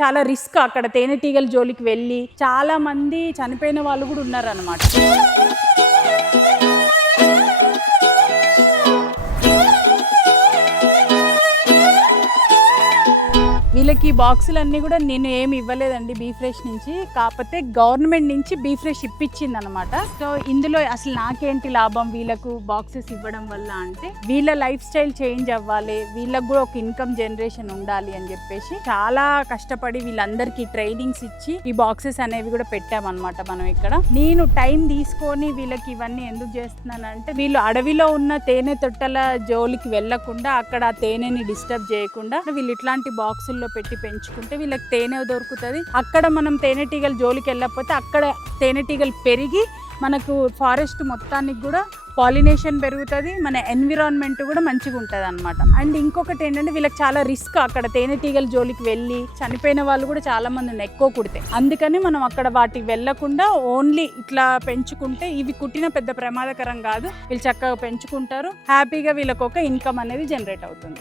చాలా రిస్క్ అక్కడ తేనెటీగల జోలికి వెళ్ళి చాలా మంది చనిపోయిన వాళ్ళు కూడా ఉన్నారన్నమాట. వీళ్ళకి బాక్సులన్నీ కూడా నేను ఏమి ఇవ్వలేదండి బీ ఫ్రెష్ నుంచి, కాకపోతే గవర్నమెంట్ నుంచి బీ ఫ్రెష్ ఇప్పించింది అనమాట. సో ఇందులో అసలు నాకేంటి లాభం వీళ్ళకు బాక్సెస్ ఇవ్వడం వల్ల అంటే, వీళ్ళ లైఫ్ స్టైల్ చేంజ్ అవ్వాలి, వీళ్ళకి కూడా ఒక ఇన్కమ్ జనరేషన్ ఉండాలి అని చెప్పేసి చాలా కష్టపడి వీళ్ళందరికీ ట్రైనింగ్స్ ఇచ్చి ఈ బాక్సెస్ అనేవి కూడా పెట్టామన్నమాట మనం ఇక్కడ. నేను టైం తీసుకొని వీళ్ళకి ఇవన్నీ ఎందుకు చేస్తున్నానంటే, వీళ్ళు అడవిలో ఉన్న తేనె తొట్టల జోలికి వెళ్లకుండా అక్కడ ఆ తేనెని డిస్టర్బ్ చేయకుండా వీళ్ళు ఇట్లాంటి బాక్సుల్లో పెట్టి పెంచుకుంటే వీళ్ళకి తేనె దొరుకుతుంది. అక్కడ మనం తేనెటీగల జోలికి వెళ్ళకపోతే అక్కడ తేనెటీగలు పెరిగి మనకు ఫారెస్ట్ మొత్తానికి కూడా పాలినేషన్ పెరుగుతుంది, మన ఎన్విరాన్మెంట్ కూడా మంచిగా ఉంటుంది అనమాట. అండ్ ఇంకొకటి ఏంటంటే, వీళ్ళకి చాలా రిస్క్ అక్కడ తేనెటీగల జోలికి వెళ్ళి చనిపోయిన వాళ్ళు కూడా చాలా మంది ఎక్కువ కుడితే, అందుకని మనం అక్కడ వాటికి వెళ్ళకుండా ఓన్లీ ఇట్లా పెంచుకుంటే ఇవి కుట్టిన పెద్ద ప్రమాదకరం కాదు, వీళ్ళు చక్కగా పెంచుకుంటారు, హ్యాపీగా వీళ్ళకి ఒక ఇన్కమ్ అనేది జనరేట్ అవుతుంది.